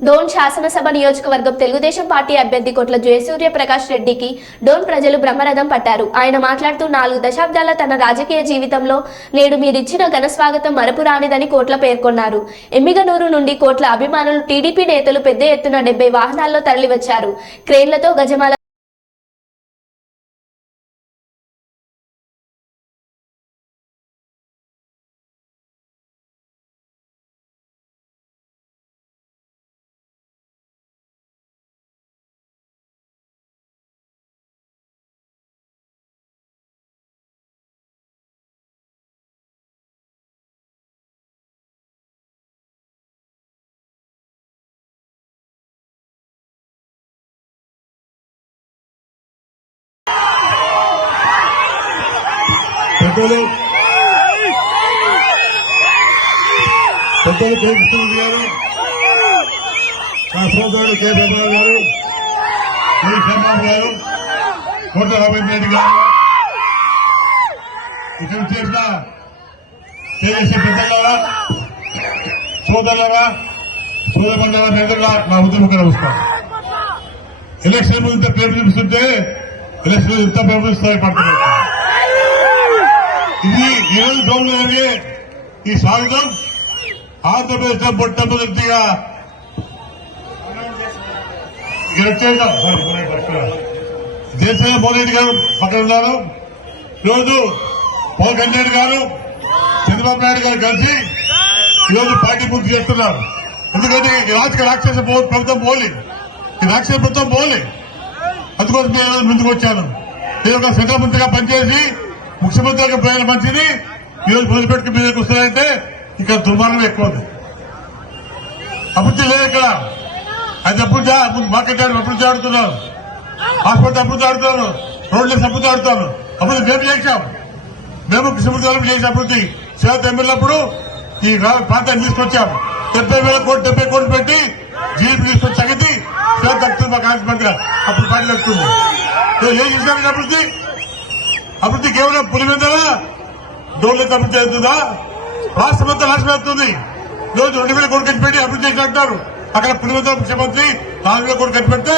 డోన్ శాసనసభ నియోజకవర్గం తెలుగుదేశం పార్టీ అభ్యర్థి కొట్ల జయసూర్య ప్రకాష్ రెడ్డికి డోన్ ప్రజలు బ్రహ్మరథం పట్టారు. ఆయన మాట్లాడుతూ నాలుగు దశాబ్దాల తన రాజకీయ జీవితంలో నేడు మీరిచ్చిన ఘన స్వాగతం మరపురానిదని కోట్ల పేర్కొన్నారు. ఎమ్మిగనూరు నుండి కోట్ల అభిమానులు టీడీపీ నేతలు పెద్ద ఎత్తున డెబ్బై వాహనాల్లో తరలివచ్చారు. క్రేన్లతో గజమాల పెద్దలు. పెద్దలు కె గారు. నా సోదరుడు కె ప్రభాకర్ గారు. కె శర్మాబు గారు. కోట రవీంద్ర గారు. ఇక్కడ చేసిన తెలుగుదేశం పెద్దలారా సోదరులరా సోదరమండల నేతలుగా నా ఉద్యమక నమస్కారం. ఎలక్షన్ ముందు పేరు చూపిస్తుంటే ఎలక్షన్ ఇంత పేరు స్థాయి పడుతున్నారు ఇది ఈరోజు డోన్లో ఈ స్వాగతం. ఆంధ్రప్రదేశ్లో మొట్టమొదటిగా ఇక్కడ దేశంలో మోదీ గారు పక్కన ఉన్నారు. ఈరోజు పవన్ కళ్యాణ్ గారు చంద్రబాబు నాయుడు గారు కలిసి ఈరోజు పార్టీ పూర్తి చేస్తున్నారు. ఎందుకంటే రాజకీయ రాక్షస ప్రభుత్వం పోలి. రాక్షస ప్రభుత్వం పోలి. అందుకోసం నేను ముందుకు వచ్చాను. నేను ఒక సెంట్రల్ పనిచేసి ముఖ్యమంత్రిగా పోయిన మంచిది ఈరోజు మొదలుపెట్టుకు మీ దగ్గరికి వస్తున్నాయంటే ఇక్కడ దుర్మార్గం ఎక్కువ ఉంది అభివృద్ధి లేదు ఇక్కడ అది అభివృద్ధి మార్కెట్ అభివృద్ధి ఆడుతున్నారు హాస్పిటల్ అభివృద్ధి ఆడుతున్నారు రోడ్లు అభివృద్ధి ఆడుతున్నారు అభివృద్ధి మేము చేశాం మేము కృష్ణమూర్తి చేసిన అభివృద్ధి సేవత ఎమ్మెల్యేప్పుడు ఈ ప్రాంతాన్ని తీసుకొచ్చాం డెబ్బై వేల కోట్లు డెబ్బై కోట్లు పెట్టి జీపీ తీసుకొచ్చి సంగతి సేవత దక్కుతుంది మా కాంగ్రెస్ మంత్రిగా అప్పుడు పార్టీ దక్కుతుంది ఏం చేశారు అభివృద్ధి అభివృద్ధి కేవలం పులివెందల? డోర్లతో అభివృద్ధి అవుతుందా రాష్ట్రం అంతా నాశనం అవుతుంది. రోజు రెండు వేల కోట్లు ఖర్చు పెట్టి అభివృద్ధి చేసి అంటారు. అక్కడ పులివెందల ముఖ్యమంత్రి నాలుగు వేల కోట్లు ఖర్చు పెడితే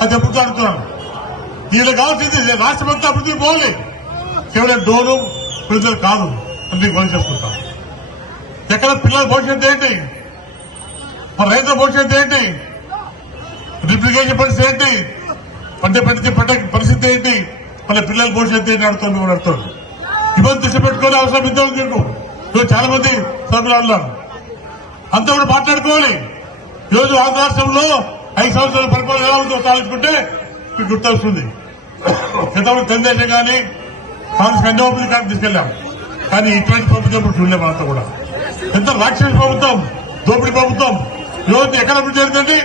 అది అభివృద్ధి అంటున్నారు దీనిలో కావాల్సింది రాష్ట్రం అంతా అభివృద్ధి పోవాలి. కేవలం డోలు పిల్లలు కాదు. అని నేను గొడవ ఎక్కడ పిల్లల భవిష్యత్తు ఏంటి? మన రైతుల భవిష్యత్తు ఏంటి? రిప్లికేషన్ పరిస్థితి ఏంటి? పంట పండించే పంట పరిస్థితి ఏంటి? మళ్ళీ పిల్లల భవిష్యత్తు ఏంటి నడుతుంది మేము ఇబ్బంది దృష్టి పెట్టుకొని అవసరం ఇద్దరు మీకు ఈరోజు చాలా మంది సభ్యులు అన్నారు. అంతా కూడా మాట్లాడుకోవాలి. ఈరోజు ఆంధ్ర రాష్ట్రంలో ఐదు సంవత్సరాల పరిపాలన ఎలా ఉందో ఆలోచుకుంటే మీకు గుర్తొస్తుంది. గతంలో తెలుగుదేశం కానీ కాంగ్రెస్ అన్ని కానీ తీసుకెళ్ళాం. కానీ ఇటువంటి ప్రభుత్వం ఇప్పుడు చూడలేము అంతా కూడా. ఎంత రాక్షస ప్రభుత్వం దోపిడీ ప్రభుత్వం. ఈరోజు ఎక్కడ అభివృద్ధి జరుగుతుంది?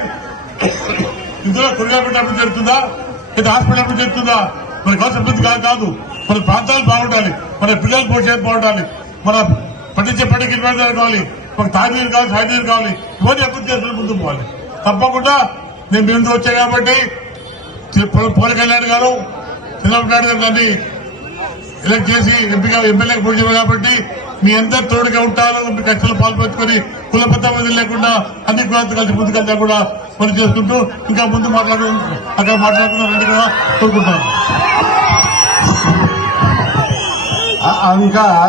ఇందులో కురిగా అభివృద్ధి జరుగుతుందా? లేదా హాస్పిటల్ అభివృద్ధి జరుగుతుందా? మన కోసం అభివృద్ధి కాదు కాదు. మన ప్రాంతాలు బాగుండాలి. మన పిల్లలు భవిష్యత్తు బాగుండాలి. మన పండించే పండుగ కావాలి. ఒక తాగునీరు కావాలి సాగునీరు కావాలి. ఇవన్నీ అభివృద్ధి చేసుకుని ముందుకు పోవాలి. తప్పకుండా నేను మీ ముందు వచ్చాను కాబట్టి పవన్ కళ్యాణ్ గారు చంద్రబాబు నాయుడు గారు నన్ను ఎలక్ట్ చేసి ఎంపీగా ఎమ్మెల్యే పోటీ కాబట్టి మీ అందరు తోడుగా ఉంటారు మీ కష్టంలో పాల్పంచుకొని కుల లేకుండా అన్ని కులాలతో కలిసి ముందుకెళ్తా కూడా పని చేసుకుంటూ ఇంకా ముందు మాట్లాడు అక్కడ మాట్లాడుతున్న రెండు కూడా కోరుకుంటాను ఇంకా